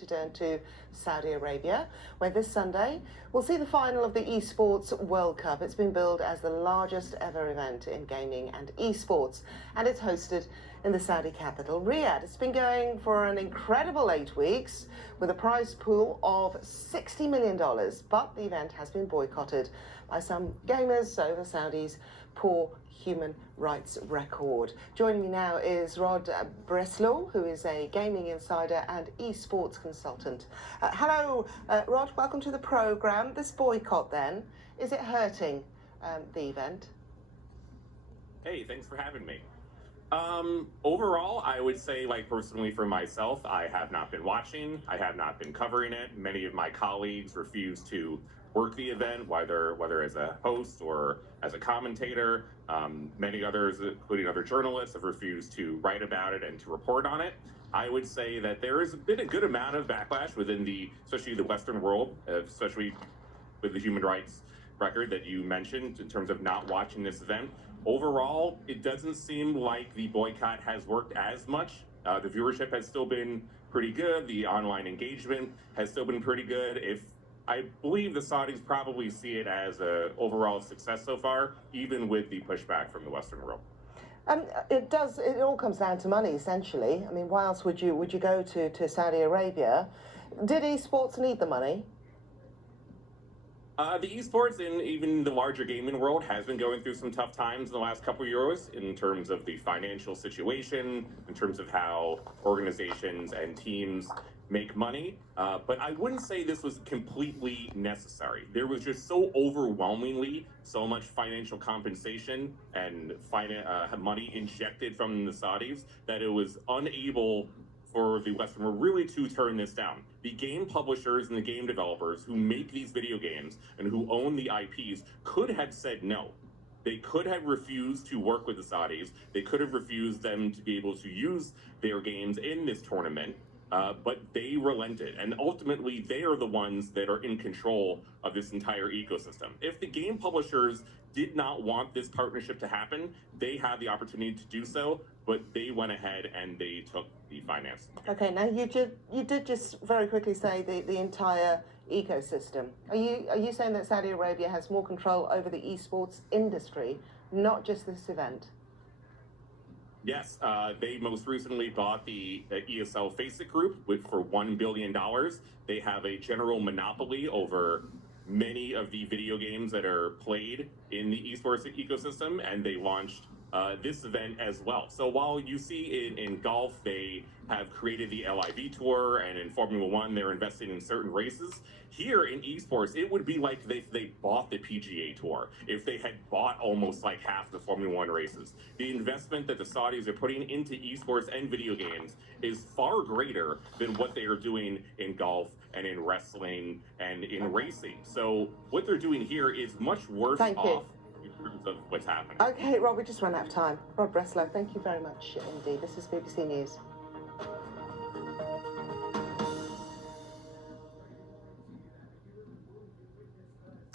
to turn to Saudi Arabia, where this Sunday we'll see the final of the Esports World Cup. It's been billed as the largest ever event in gaming and esports, and it's hosted in the Saudi capital, Riyadh. It's been going for an incredible 8 weeks with a prize pool of $60 million, but the event has been boycotted by some gamers over Saudi's poor human rights record. Joining me now is Rod Breslow, who is a gaming insider and esports consultant. Hello, Rod, welcome to the programme. This boycott then, is it hurting the event? Hey, thanks for having me. Overall, I would say, like, personally for myself, I have not been watching, I have not been covering it. Many of my colleagues refuse to work the event, whether as a host or as a commentator. Many others, including other journalists, have refused to write about it and to report on it. I would say that there has been a good amount of backlash within especially the Western world, especially with the human rights record that you mentioned in terms of not watching this event. Overall, it doesn't seem like the boycott has worked as much. The viewership has still been pretty good. The online engagement has still been pretty good. I believe the Saudis probably see it as an overall success so far, even with the pushback from the Western world. It all comes down to money, essentially. I mean, why else would you go to Saudi Arabia? Did esports need the money? The esports and even the larger gaming world has been going through some tough times in the last couple of years in terms of the financial situation, in terms of how organizations and teams make money. But I wouldn't say this was completely necessary. There was just so overwhelmingly so much financial compensation and money injected from the Saudis that it was unable for the Western world really to turn this down. The game publishers and the game developers who make these video games and who own the IPs could have said no. They could have refused to work with the Saudis. They could have refused them to be able to use their games in this tournament, but they relented. And ultimately, they are the ones that are in control of this entire ecosystem. If the game publishers did not want this partnership to happen, they had the opportunity to do so, but they went ahead and they took the finance. Okay, now you did just very quickly say the entire ecosystem. Are you saying that Saudi Arabia has more control over the esports industry, not just this event? Yes, they most recently bought the ESL Faceit Group for $1 billion. They have a general monopoly over many of the video games that are played in the esports ecosystem, and they launched this event as well. So while you see in golf, they have created the LIV Tour, and in Formula One, they're investing in certain races. Here in esports, it would be like they bought the PGA Tour, if they had bought almost like half the Formula One races. The investment that the Saudis are putting into esports and video games is far greater than what they are doing in golf and in wrestling and in racing. So what they're doing here is much worse off in terms of what's happening. Okay, Rob, we just run out of time. Rod Breslow, thank you very much indeed. This is BBC News.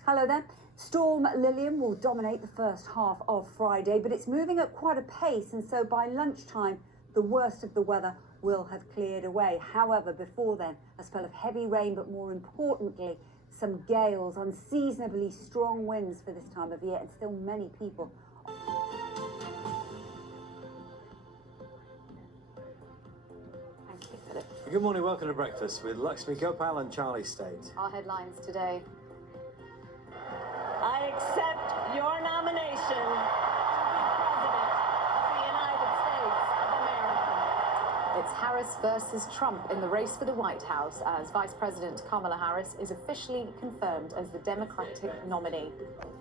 Hello there. Storm Lillian will dominate the first half of Friday, but it's moving at quite a pace, and so by lunchtime, the worst of the weather will have cleared away. However, before then, a spell of heavy rain, but more importantly, some gales, unseasonably strong winds for this time of year, and still many people. Thank you, Philip. Good morning, welcome to Breakfast with Lakshmi Gopal and Charlie State. Our headlines today. I accept your nomination to be President of the United States of America. It's Harris versus Trump in the race for the White House as Vice President Kamala Harris is officially confirmed as the Democratic nominee.